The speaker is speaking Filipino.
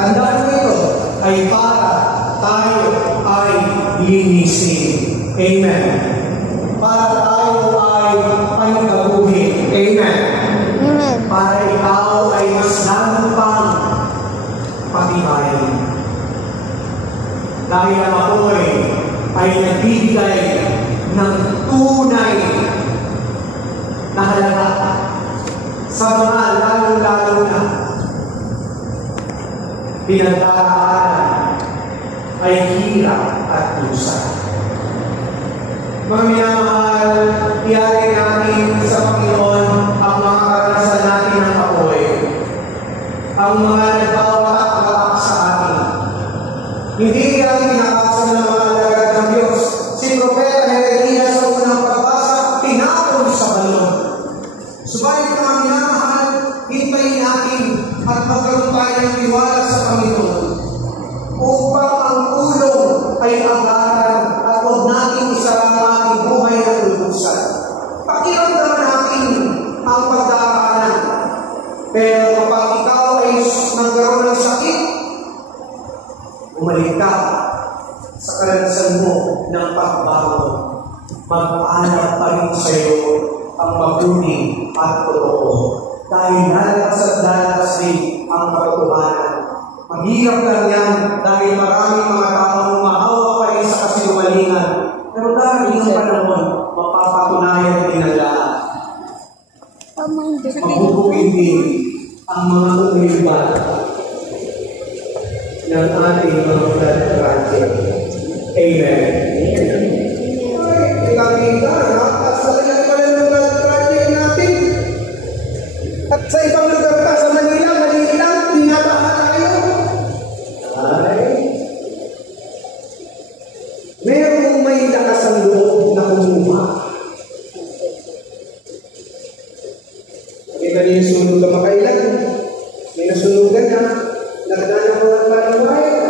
Tandaan mo ito, ay para tayo ay linisin. Amen. Para tayo ay panikabuhin. Amen. Para ikaw ay mas lalong pang patibayin. Dahil ang apoy ay nagbibigay ng tunay na halaga sa mga lalo-lalo na pinagdaraanan ay hirap at dusa. Mga minamahal, iyari natin sa Panginoon ang mga karanasan natin ng apoy, ang mga nagbawatak-watak sa atin. Hindi yan pinakasan ng mga alagad ng Diyos. Si Propeta Jeremias sa unang pagbasa, tinapon sa balon. Subalit mga minamahal, hintayin natin at magkaroon tayo ng tiwala sa Panginoon upang ang ulong ay agaran at huwag natin isarang ating buhay na lulusan. Pakiramdam natin ang pagdaraanan. Pero kapag ikaw ay nagkaroon ng sakit, bumalik ka sa karanasan mo ng pagbago. Mag-aalap pa rin sa iyo ang mabuti at totoo. Dahil lalakas at lalakas din ang katotohanan. Mahirap lang yan dahil maraming mga taong mahawa pa rin sa kasinungalingan. Pero dahil ng panahon, mapapatunayan din ang lahat. Mabubukin ang mga umiliban ng ating mga project. Amen. Kita-kita, nakakasalayan pa rin ng project natin. At sa ibang lugar pa sa Manila, maliit lang, tinabahan tayo. Ay, merong may lakas ang loob na kumuha. May kanina sunog na makailan. May nasunugan na. Nagdana ko ng parang bayan.